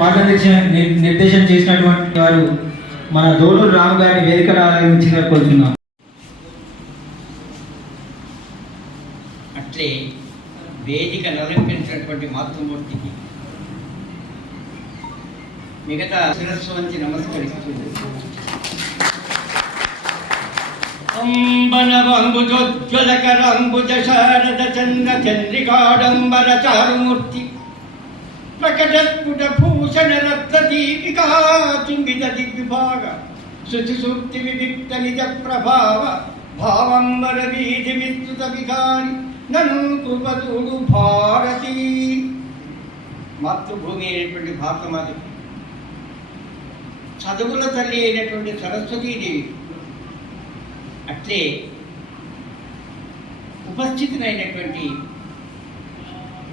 మనకు నిర్దేశం చేసినటువంటి వారు మన దోలూరు రాము గారిని వేదిక ఆరంభించిన కోరుతున్నాం. అట్లే వేదిక నలంకరించినటువంటి మాతృమూర్తికి మిగతా శిరస్సు వంచి నమస్కరిస్తుంది. అంబనవంబుజోజ్వలకరంబుజ శారద చంద్ర చంద్రికాడంబర చారుమూర్తి ప్రకటస్ఫుట భూషణ రత్న దీపికా చుంబిత దిగ్విభాగ శుచి సూక్తి వివిక్త నిజ ప్రభావ భావంబర వీధి విస్తృత వికారి నన్ను కృపదూడు భారతి. మాతృభూమి అయినటువంటి భారతమాత, చదువుల తల్లి అయినటువంటి సరస్వతీదేవి, అట్లే ఉపస్థితులైనటువంటి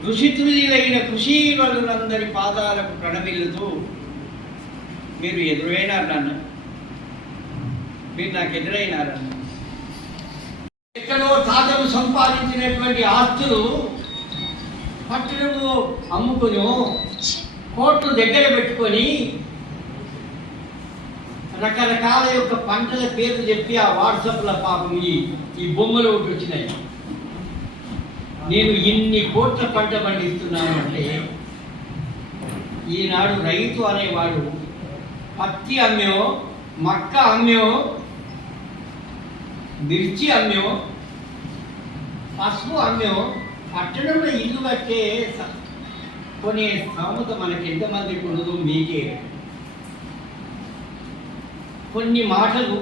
ఋషితుల్యులైన కృషీవరులందరి పాదాలకు ప్రణమిల్లుతూ, మీరు ఎదురైనారు నాన్న, మీరు నాకు ఎదురైనారన్న. ఎక్కడో తాతలు సంపాదించినటువంటి ఆస్తులు పట్టణంలో అమ్ముకొని కోట్లు దగ్గర పెట్టుకొని రకరకాల యొక్క పంటల పేర్లు చెప్పి ఆ వాట్సాప్ల పాపం ఈ బొమ్మలు ఒకటి వచ్చినాయి. నేను ఇన్ని కోట్ల పంట పండిస్తున్నాను అంటే, ఈనాడు రైతు అనేవాడు పత్తి అమ్మో, మక్క అమ్మో, మిర్చి అమ్మో, పసుపు అమ్మో పట్టణంలో ఇల్లు కట్టే కొనే స్థామత మనకి ఎంతమందికి ఉండదు మీకే. కొన్ని మాటలు